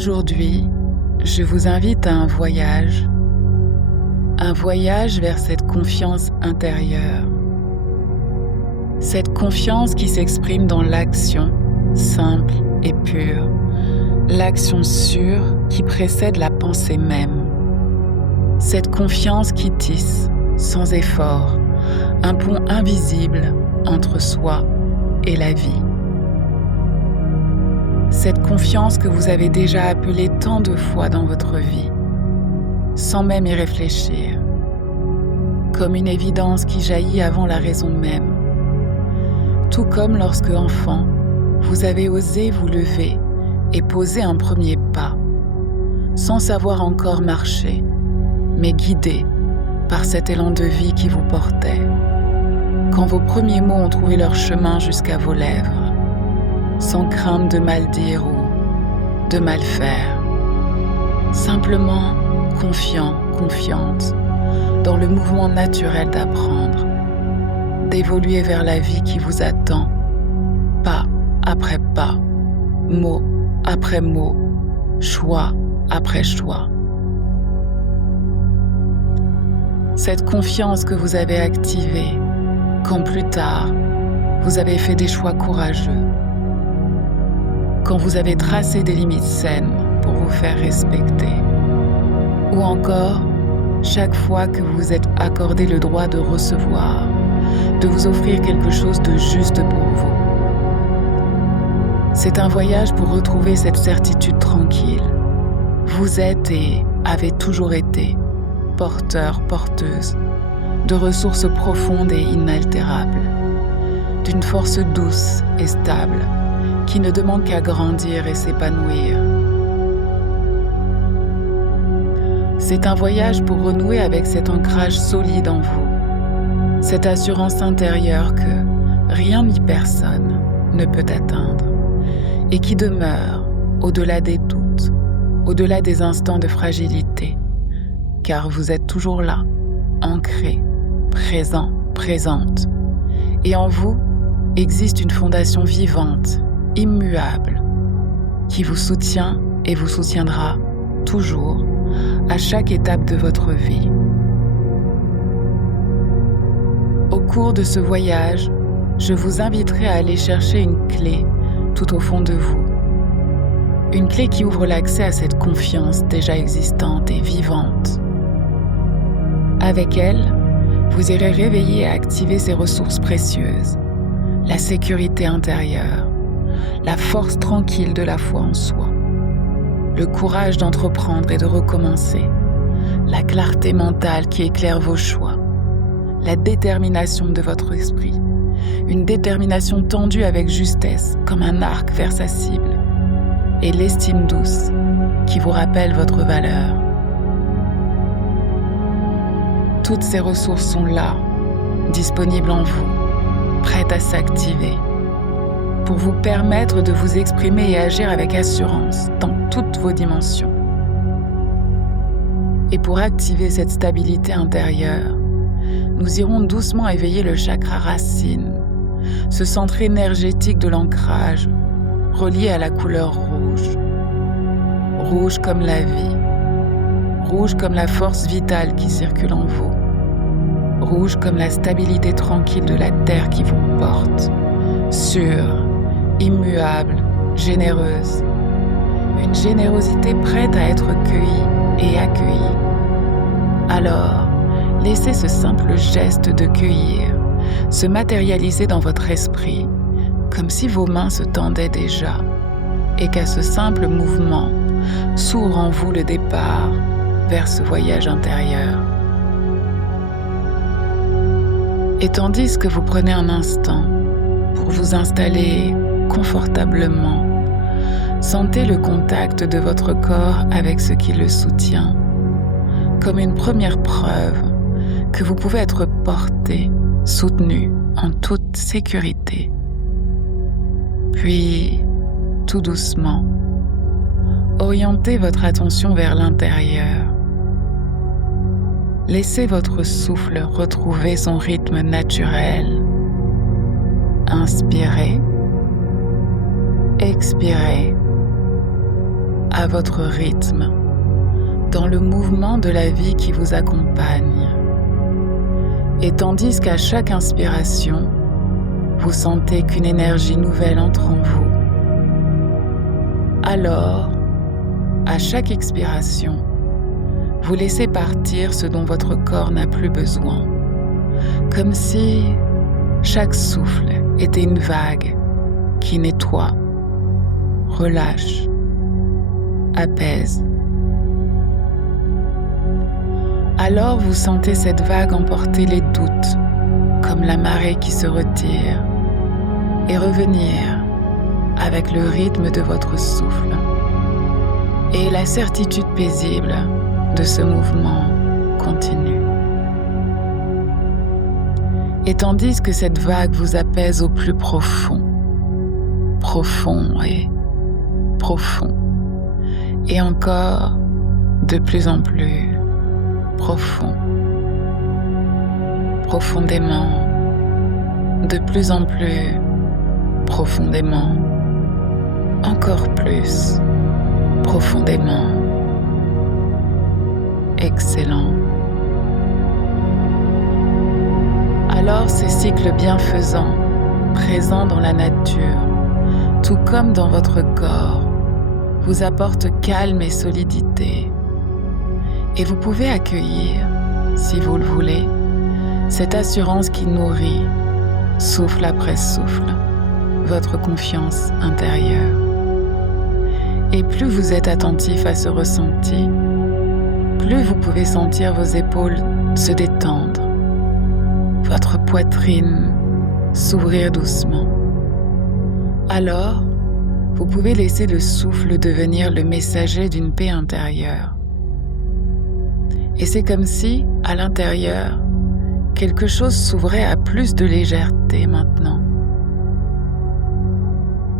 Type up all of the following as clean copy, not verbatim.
Aujourd'hui, je vous invite à un voyage vers cette confiance intérieure. Cette confiance qui s'exprime dans l'action simple et pure, l'action sûre qui précède la pensée même. Cette confiance qui tisse, sans effort, un pont invisible entre soi et la vie. Cette confiance que vous avez déjà appelée tant de fois dans votre vie, sans même y réfléchir, comme une évidence qui jaillit avant la raison même. Tout comme lorsque, enfant, vous avez osé vous lever et poser un premier pas, sans savoir encore marcher, mais guidé par cet élan de vie qui vous portait, quand vos premiers mots ont trouvé leur chemin jusqu'à vos lèvres, sans crainte de mal dire ou de mal faire, simplement confiant, confiante, dans le mouvement naturel d'apprendre, d'évoluer vers la vie qui vous attend, pas après pas, mot après mot, choix après choix. Cette confiance que vous avez activée quand plus tard, vous avez fait des choix courageux, quand vous avez tracé des limites saines pour vous faire respecter, ou encore chaque fois que vous vous êtes accordé le droit de recevoir, de vous offrir quelque chose de juste pour vous. C'est un voyage pour retrouver cette certitude tranquille. Vous êtes et avez toujours été porteur, porteuse de ressources profondes et inaltérables, d'une force douce et stable qui ne demande qu'à grandir et s'épanouir. C'est un voyage pour renouer avec cet ancrage solide en vous, cette assurance intérieure que rien ni personne ne peut atteindre et qui demeure au-delà des doutes, au-delà des instants de fragilité, car vous êtes toujours là, ancré, présent, présente, et en vous existe une fondation vivante, immuable, qui vous soutient et vous soutiendra toujours à chaque étape de votre vie. Au cours de ce voyage, je vous inviterai à aller chercher une clé tout au fond de vous. Une clé qui ouvre l'accès à cette confiance déjà existante et vivante. Avec elle, vous irez réveiller et activer ces ressources précieuses, la sécurité intérieure, la force tranquille de la foi en soi, le courage d'entreprendre et de recommencer, la clarté mentale qui éclaire vos choix, la détermination de votre esprit, une détermination tendue avec justesse comme un arc vers sa cible, et l'estime douce qui vous rappelle votre valeur. Toutes ces ressources sont là, disponibles en vous, prêtes à s'activer, pour vous permettre de vous exprimer et agir avec assurance dans toutes vos dimensions. Et pour activer cette stabilité intérieure, nous irons doucement éveiller le chakra racine, ce centre énergétique de l'ancrage, relié à la couleur rouge. Rouge comme la vie, rouge comme la force vitale qui circule en vous, rouge comme la stabilité tranquille de la terre qui vous porte, sûre, immuable, généreuse. Une générosité prête à être cueillie et accueillie. Alors, laissez ce simple geste de cueillir se matérialiser dans votre esprit, comme si vos mains se tendaient déjà, et qu'à ce simple mouvement s'ouvre en vous le départ vers ce voyage intérieur. Et tandis que vous prenez un instant pour vous installer confortablement, sentez le contact de votre corps avec ce qui le soutient, comme une première preuve que vous pouvez être porté, soutenu en toute sécurité. Puis, tout doucement, orientez votre attention vers l'intérieur. Laissez votre souffle retrouver son rythme naturel. Inspirez, expirez. à votre rythme, dans le mouvement de la vie qui vous accompagne. Et tandis qu'à chaque inspiration, vous sentez qu'une énergie nouvelle entre en vous, alors, à chaque expiration, vous laissez partir ce dont votre corps n'a plus besoin, comme si chaque souffle était une vague qui nettoie, relâche, apaise. Alors vous sentez cette vague emporter les doutes, comme la marée qui se retire, et revenir avec le rythme de votre souffle et la certitude paisible de ce mouvement continu. Et tandis que cette vague vous apaise au plus profond, et encore de plus en plus profond, profondément, de plus en plus profondément, encore plus profondément. Excellent. Alors ces cycles bienfaisants, présents dans la nature, tout comme dans votre corps, vous apportent calme et solidité. Et vous pouvez accueillir, si vous le voulez, cette assurance qui nourrit, souffle après souffle, votre confiance intérieure. Et plus vous êtes attentif à ce ressenti, plus vous pouvez sentir vos épaules se détendre, votre poitrine s'ouvrir doucement. Alors, vous pouvez laisser le souffle devenir le messager d'une paix intérieure. Et c'est comme si, à l'intérieur, quelque chose s'ouvrait à plus de légèreté maintenant.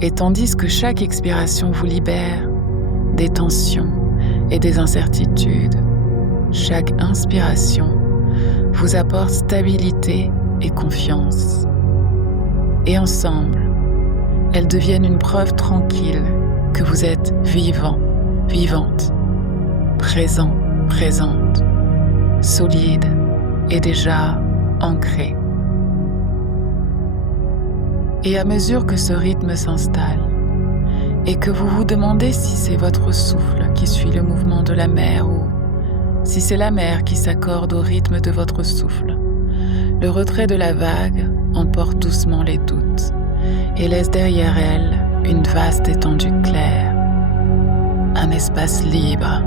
Et tandis que chaque expiration vous libère des tensions et des incertitudes, chaque inspiration vous apporte stabilité et confiance. Et ensemble, elles deviennent une preuve tranquille que vous êtes vivant, vivante, présent, présente, solide et déjà ancré. Et à mesure que ce rythme s'installe et que vous vous demandez si c'est votre souffle qui suit le mouvement de la mer ou si c'est la mer qui s'accorde au rythme de votre souffle, le retrait de la vague emporte doucement les doutes et laisse derrière elle une vaste étendue claire, un espace libre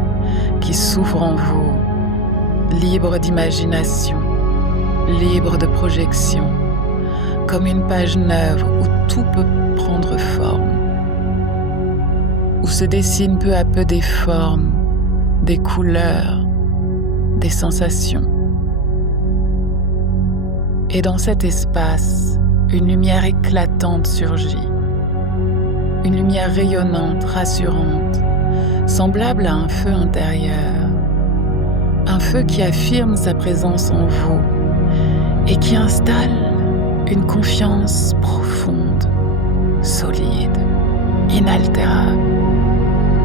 qui s'ouvre en vous, libre d'imagination, libre de projection, comme une page neuve où tout peut prendre forme, où se dessinent peu à peu des formes, des couleurs, des sensations. Et dans cet espace, une lumière éclatante surgit, une lumière rayonnante, rassurante, semblable à un feu intérieur, un feu qui affirme sa présence en vous et qui installe une confiance profonde, solide, inaltérable,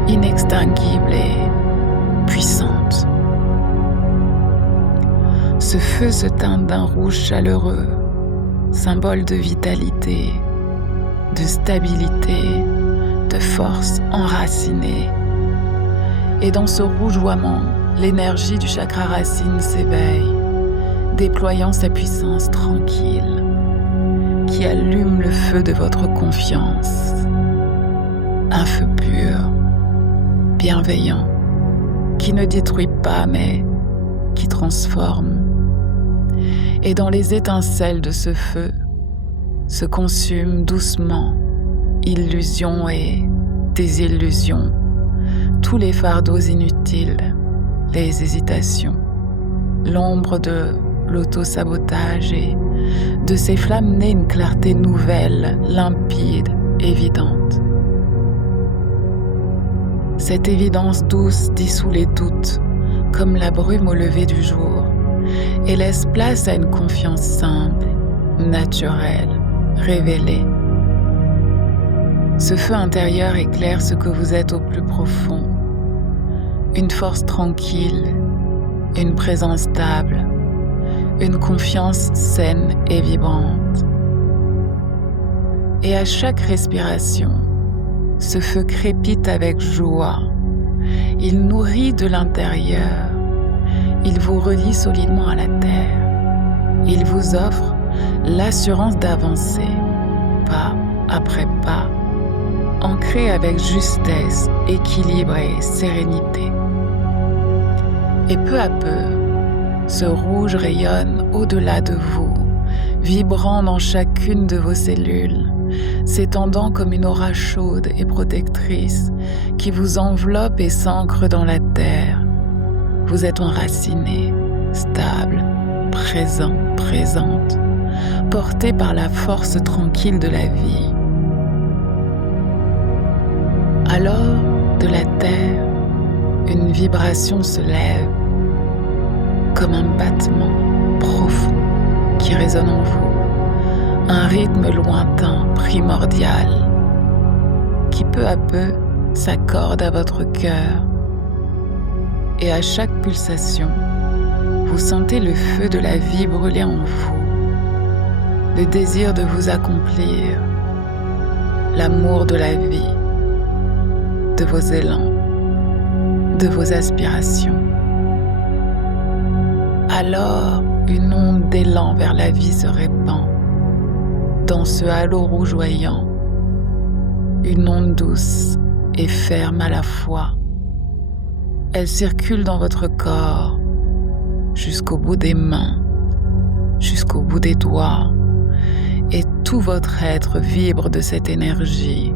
inextinguible et puissante. Ce feu se teint d'un rouge chaleureux, symbole de vitalité, de stabilité, de force enracinée. Et dans ce rougeoiement, l'énergie du chakra racine s'éveille, déployant sa puissance tranquille, qui allume le feu de votre confiance. Un feu pur, bienveillant, qui ne détruit pas mais qui transforme. Et dans les étincelles de ce feu se consument doucement illusions et désillusions, tous les fardeaux inutiles, les hésitations, l'ombre de l'auto-sabotage et de ces flammes naît une clarté nouvelle, limpide, évidente. Cette évidence douce dissout les doutes, comme la brume au lever du jour, et laisse place à une confiance simple, naturelle, révélée. Ce feu intérieur éclaire ce que vous êtes au plus profond, une force tranquille, une présence stable, une confiance saine et vibrante. Et à chaque respiration, ce feu crépite avec joie. Il nourrit de l'intérieur. Il vous relie solidement à la terre. Il vous offre l'assurance d'avancer, pas après pas, ancré avec justesse, équilibre et sérénité. Et peu à peu, ce rouge rayonne au-delà de vous, vibrant dans chacune de vos cellules, s'étendant comme une aura chaude et protectrice qui vous enveloppe et s'ancre dans la terre. Vous êtes enraciné, stable, présent, présente, porté par la force tranquille de la vie. Alors, de la terre, une vibration se lève, comme un battement profond qui résonne en vous, un rythme lointain, primordial, qui peu à peu s'accorde à votre cœur. Et à chaque pulsation, vous sentez le feu de la vie brûler en vous, le désir de vous accomplir, l'amour de la vie, de vos élans, de vos aspirations. Alors, une onde d'élan vers la vie se répand dans ce halo rougeoyant, une onde douce et ferme à la fois. Elle circule dans votre corps, jusqu'au bout des mains, jusqu'au bout des doigts, et tout votre être vibre de cette énergie.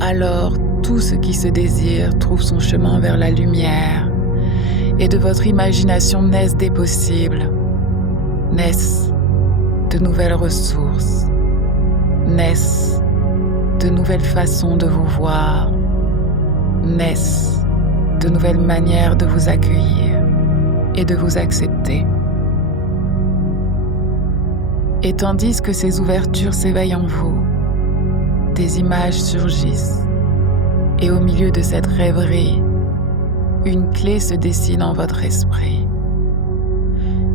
Alors, tout ce qui se désire trouve son chemin vers la lumière, et de votre imagination naissent des possibles, naissent de nouvelles ressources, naissent de nouvelles façons de vous voir, naissent de nouvelles manières de vous accueillir et de vous accepter. Et tandis que ces ouvertures s'éveillent en vous, des images surgissent, et au milieu de cette rêverie, une clé se dessine en votre esprit.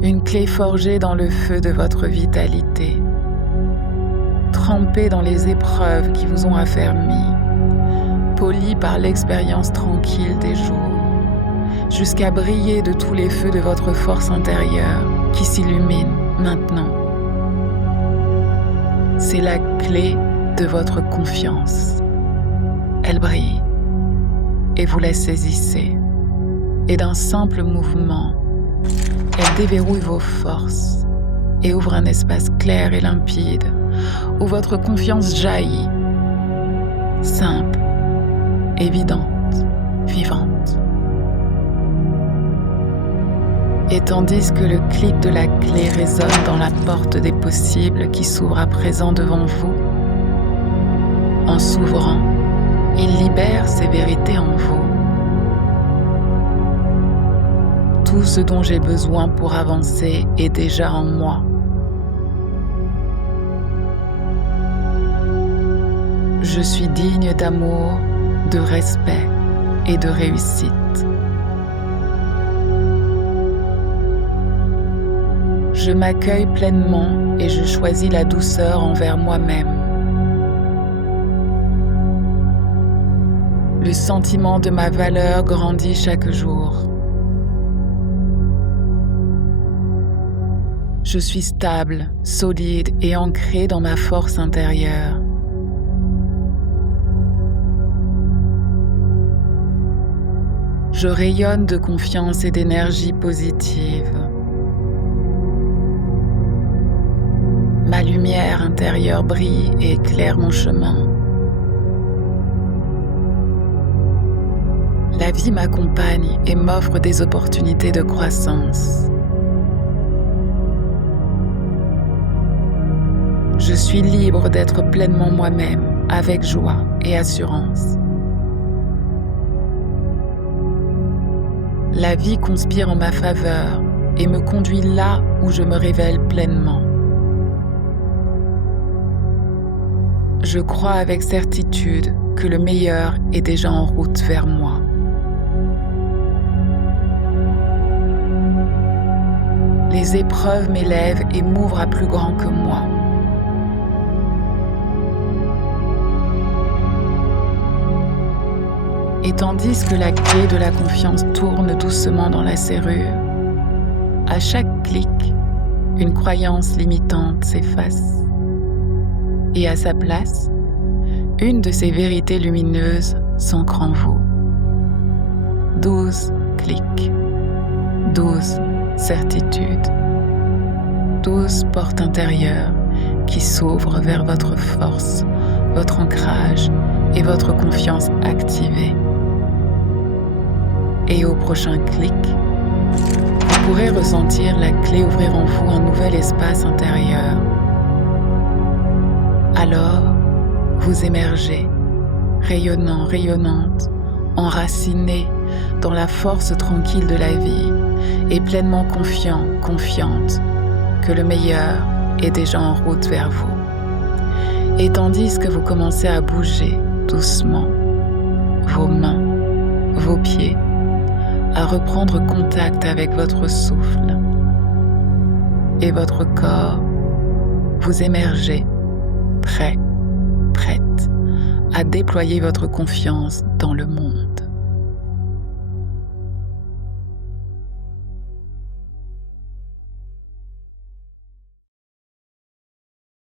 Une clé forgée dans le feu de votre vitalité, trempée dans les épreuves qui vous ont affermi, polie par l'expérience tranquille des jours, jusqu'à briller de tous les feux de votre force intérieure qui s'illumine maintenant. C'est la clé de votre confiance. Elle brille et vous la saisissez. Et d'un simple mouvement, elle déverrouille vos forces et ouvre un espace clair et limpide où votre confiance jaillit, simple, évidente, vivante. Et tandis que le clic de la clé résonne dans la porte des possibles qui s'ouvre à présent devant vous, en s'ouvrant, il libère ses vérités en vous. Tout ce dont j'ai besoin pour avancer est déjà en moi. Je suis digne d'amour, de respect et de réussite. Je m'accueille pleinement et je choisis la douceur envers moi-même. Le sentiment de ma valeur grandit chaque jour. Je suis stable, solide et ancré dans ma force intérieure. Je rayonne de confiance et d'énergie positive. Ma lumière intérieure brille et éclaire mon chemin. La vie m'accompagne et m'offre des opportunités de croissance. Je suis libre d'être pleinement moi-même, avec joie et assurance. La vie conspire en ma faveur et me conduit là où je me révèle pleinement. Je crois avec certitude que le meilleur est déjà en route vers moi. les épreuves m'élèvent et m'ouvrent à plus grand que moi. Et tandis que la clé de la confiance tourne doucement dans la serrure, à chaque clic, une croyance limitante s'efface. Et à sa place, une de ces vérités lumineuses s'ancre en vous. 12 clics, 12 certitudes, 12 portes intérieures qui s'ouvrent vers votre force, votre ancrage et votre confiance activée. Et au prochain clic, vous pourrez ressentir la clé ouvrir en vous un nouvel espace intérieur. Alors, vous émergez, rayonnant, rayonnante, enraciné dans la force tranquille de la vie et pleinement confiant, confiante que le meilleur est déjà en route vers vous. Et tandis que vous commencez à bouger doucement, vos mains, vos pieds, à reprendre contact avec votre souffle et votre corps, vous émergez, prêt, prête à déployer votre confiance dans le monde.